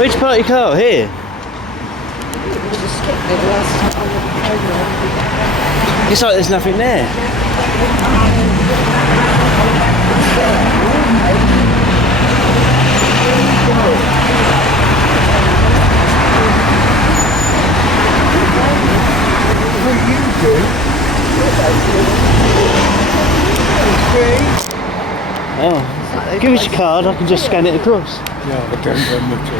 Where'd you park your car? Here? It's like there's nothing there. Oh, give us your card, I can just scan it across. No, I don't have much.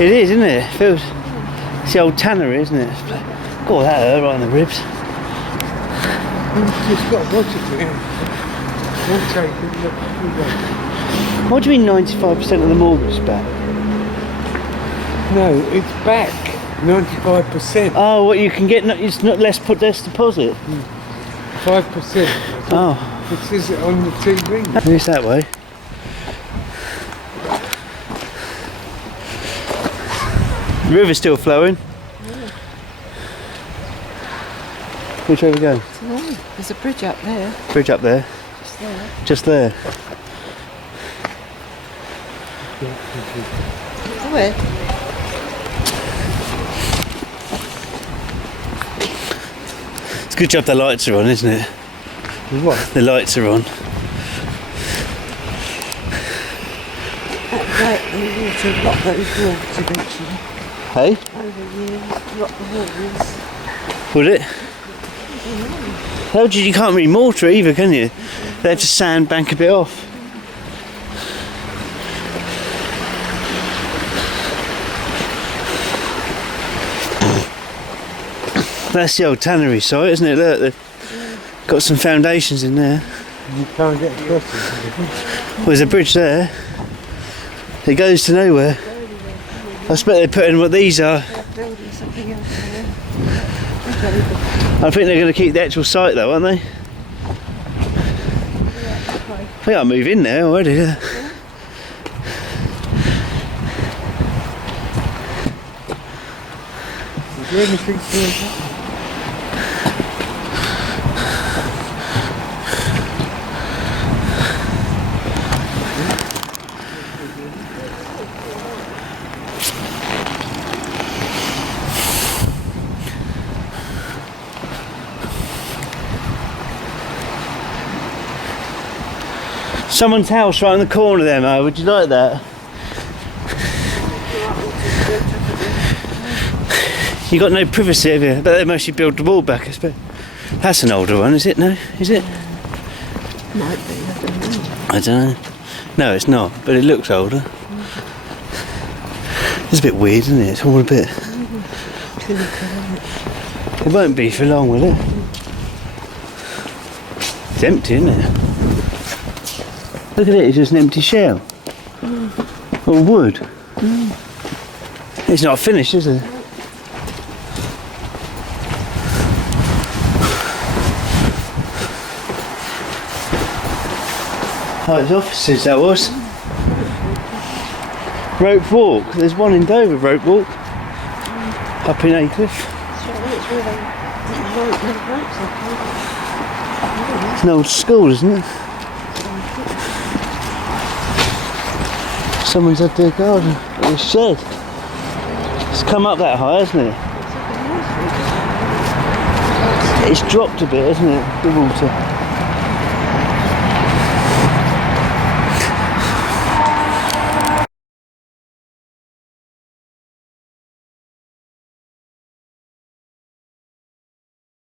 It is, isn't it? It feels. It's the old tannery, isn't it? God, that hurt right in the ribs. You've just got to watch it for him. We'll take it. What do you mean 95% of the mortgage is back? No, it's back. 95%. Oh, what you can get, it's not less deposit? 5%. Oh. It says it on the TV. It's that way. The river's still flowing. Yeah. Which way are we going? No, there's a bridge up there. Bridge up there? Just there. Just there? Where? It's a good job the lights are on, isn't it? What? The lights are on. Right, the water blocked those walls eventually. Hey? Over years, blocked the walls. Would it? How did you can't really mortar it either, can you? They have to sandbank a bit off. That's the old tannery site, isn't it? Look, they've got some foundations in there. You can't get across it. Well, there's a bridge there. It goes to nowhere. I expect they're putting what these are. They're building something else there. I think they're going to keep the actual site though, aren't they? I think I'll move in there already. Yeah. Is there anything to it? Someone's house right in the corner there, Mo. Would you like that? You got no privacy, have you? But they mostly build the wall back, I suppose. That's an older one, is it? No, is it? Might be, I don't know. I don't know. No, it's not, but it looks older. It's a bit weird, isn't it? It's all a bit. It won't be for long, will it? It's empty, isn't it? Look at it, it's just an empty shell. Or wood. It's not finished, is it? Oh, it's offices, that was. Rope Walk. There's one in Dover, Rope Walk. Up in Aycliffe. It's an old school, isn't it? Someone's had their garden, a shed. It's come up that high, hasn't it? It's dropped a bit, hasn't it, the water?